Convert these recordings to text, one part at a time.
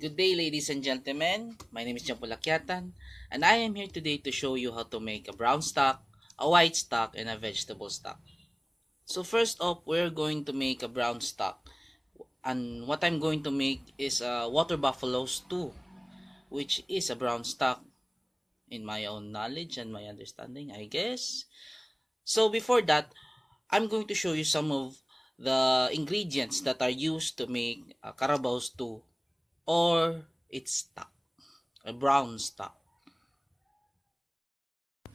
Good day, ladies and gentlemen. My name is Janpaul, and I am here today to show you how to make a brown stock, a white stock, and a vegetable stock. So first off, we're going to make a brown stock. And what I'm going to make is a water buffalo stew, which is a brown stock in my own knowledge and my understanding, I guess. So before that, I'm going to show you some of the ingredients that are used to make a carabao stew or its stock. A brown stock.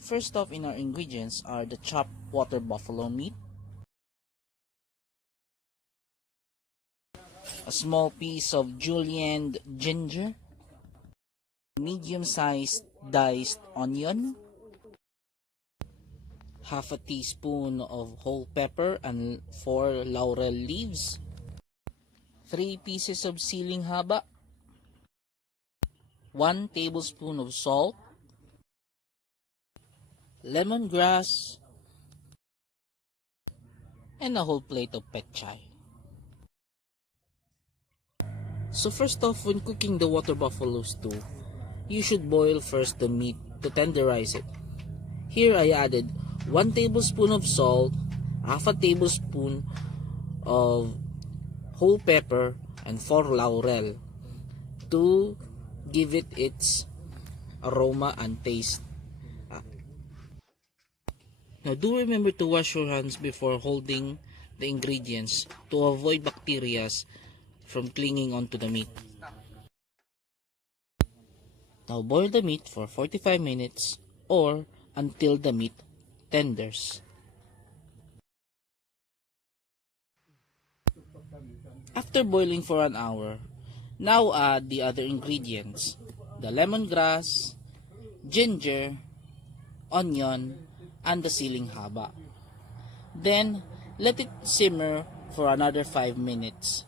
First off in our ingredients are the chopped water buffalo meat, a small piece of julienne ginger, medium-sized diced onion, half a teaspoon of whole pepper and 4 laurel leaves, 3 pieces of siling haba, 1 tablespoon of salt, lemongrass, and a whole plate of pechay. So first off, when cooking the water buffalo stew, you should boil first the meat to tenderize it. Here I added 1 tablespoon of salt, half a tablespoon of whole pepper, and 4 laurel to give it its aroma and taste. Now do remember to wash your hands before holding the ingredients to avoid bacteria from clinging onto the meat. Now boil the meat for 45 minutes or until the meat tenders. After boiling for an hour, now add the other ingredients, the lemongrass, ginger, onion, and the siling haba. Then, let it simmer for another 5 minutes.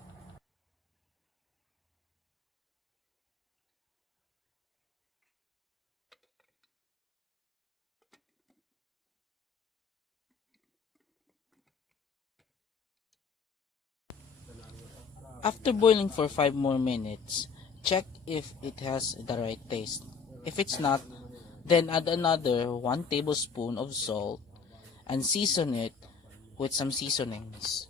After boiling for 5 more minutes, check if it has the right taste. If it's not, then add another 1 tablespoon of salt and season it with some seasonings.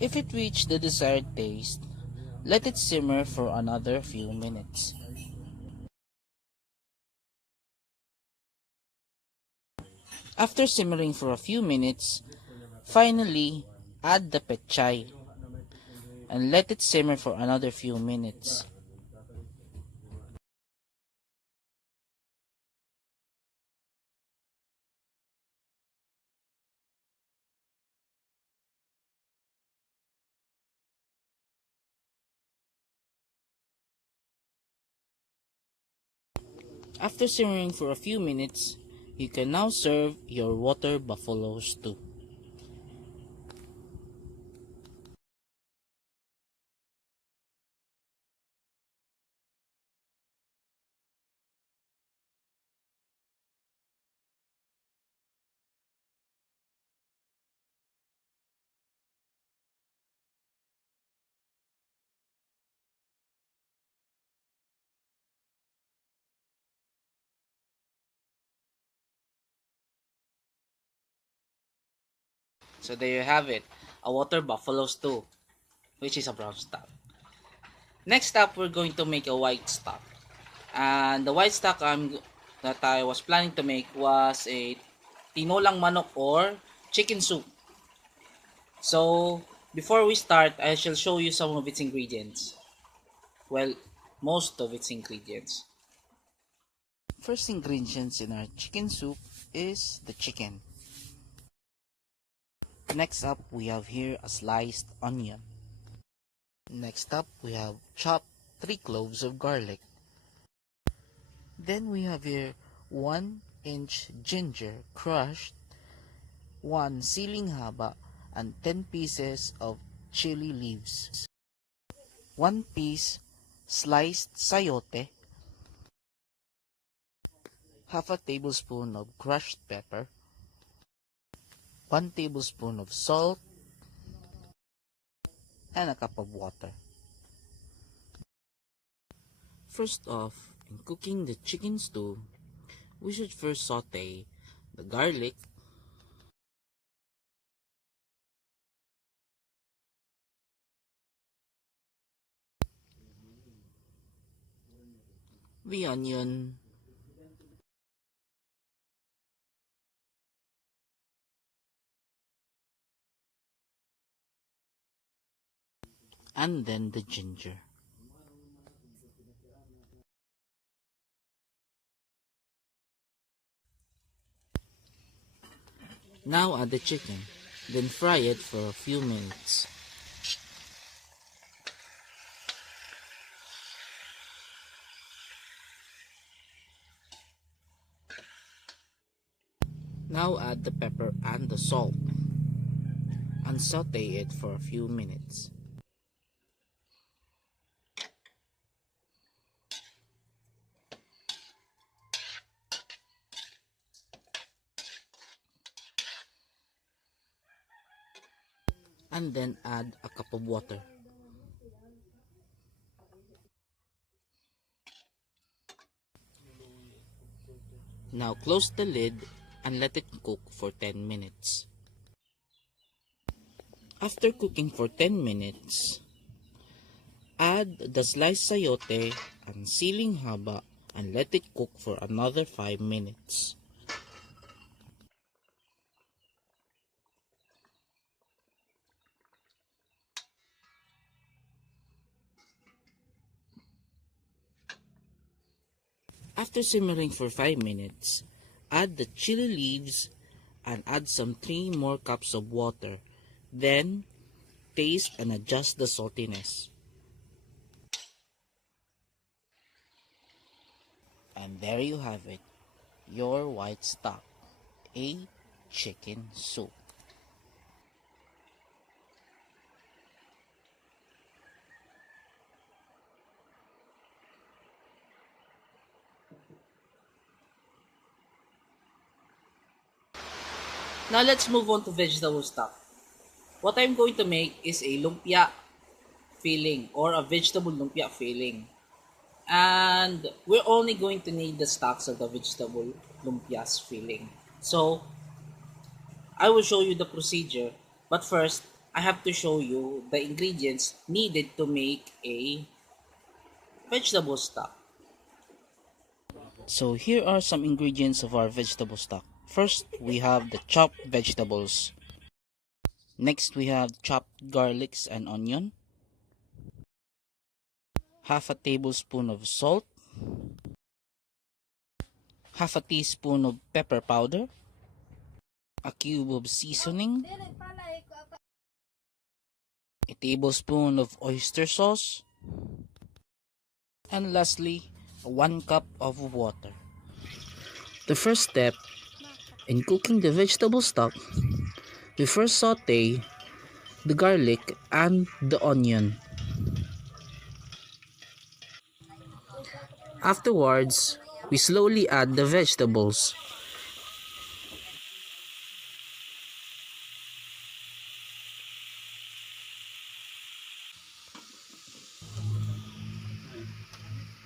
If it reached the desired taste, let it simmer for another few minutes. After simmering for a few minutes, finally add the pechay and let it simmer for another few minutes. After simmering for a few minutes, you can now serve your water buffalo stew. So there you have it, a water buffalo stew, which is a brown stock. Next up, we're going to make a white stock. And the white stock that I was planning to make was a tinolang manok or chicken soup. So before we start, I shall show you some of its ingredients. Well, most of its ingredients. First ingredients in our chicken soup is the chicken. Next up, we have here a sliced onion. Next up, we have chopped 3 cloves of garlic. Then we have here 1-inch ginger crushed, 1 siling haba, and 10 pieces of chili leaves, 1 piece sliced sayote, half a tablespoon of crushed pepper, 1 tablespoon of salt, and a cup of water. First off, in cooking the chicken stew, we should first saute the garlic, the onion, and then the ginger. Now add the chicken, then fry it for a few minutes. Now add the pepper and the salt and saute it for a few minutes. And then add a cup of water. Now close the lid and let it cook for 10 minutes. After cooking for 10 minutes, add the sliced sayote and siling haba and let it cook for another 5 minutes. After simmering for 5 minutes, add the chili leaves and add some 3 more cups of water. Then, taste and adjust the saltiness. And there you have it, your white stock, a chicken soup. Now let's move on to vegetable stock. What I'm going to make is a lumpia filling or a vegetable lumpia filling. And we're only going to need the stocks of the vegetable lumpias filling. So I will show you the procedure, but first I have to show you the ingredients needed to make a vegetable stock. So here are some ingredients of our vegetable stock. First, we have the chopped vegetables. Next, we have chopped garlics and onion, half a tablespoon of salt, half a teaspoon of pepper powder, a cube of seasoning, a tablespoon of oyster sauce, and lastly, 1 cup of water. The first step in cooking the vegetable stock, we first saute the garlic and the onion. Afterwards, we slowly add the vegetables.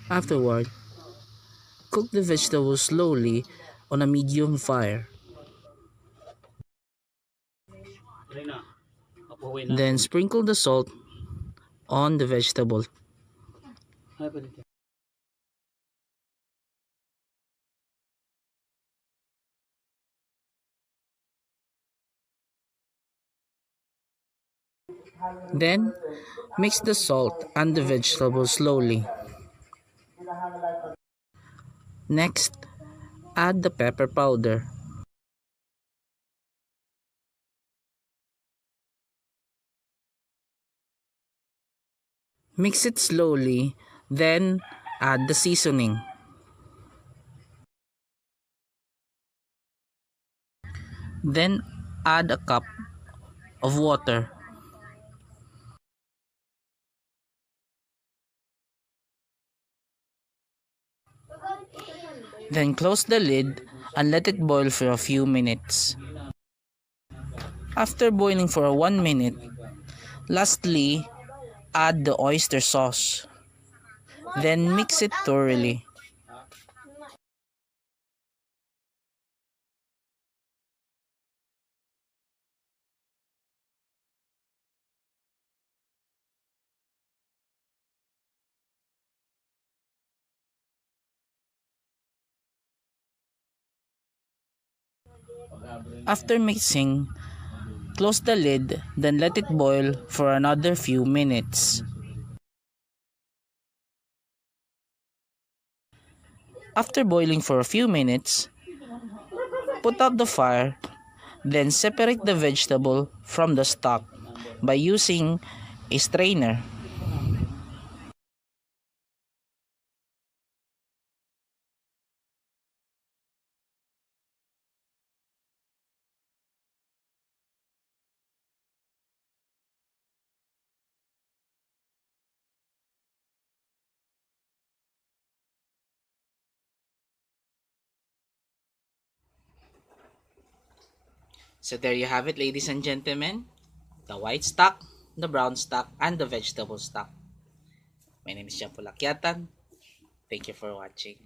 Afterward, cook the vegetables slowly on a medium fire. Then sprinkle the salt on the vegetable. Then mix the salt and the vegetables slowly. Next, add the pepper powder. Mix it slowly, then add the seasoning. Then add a cup of water. Then close the lid and let it boil for a few minutes. After boiling for 1 minute, lastly, add the oyster sauce. Then mix it thoroughly. After mixing, close the lid, then let it boil for another few minutes. After boiling for a few minutes, put out the fire, then separate the vegetable from the stock by using a strainer. So there you have it, ladies and gentlemen. The white stock, the brown stock, and the vegetable stock. My name is Janpaul. Thank you for watching.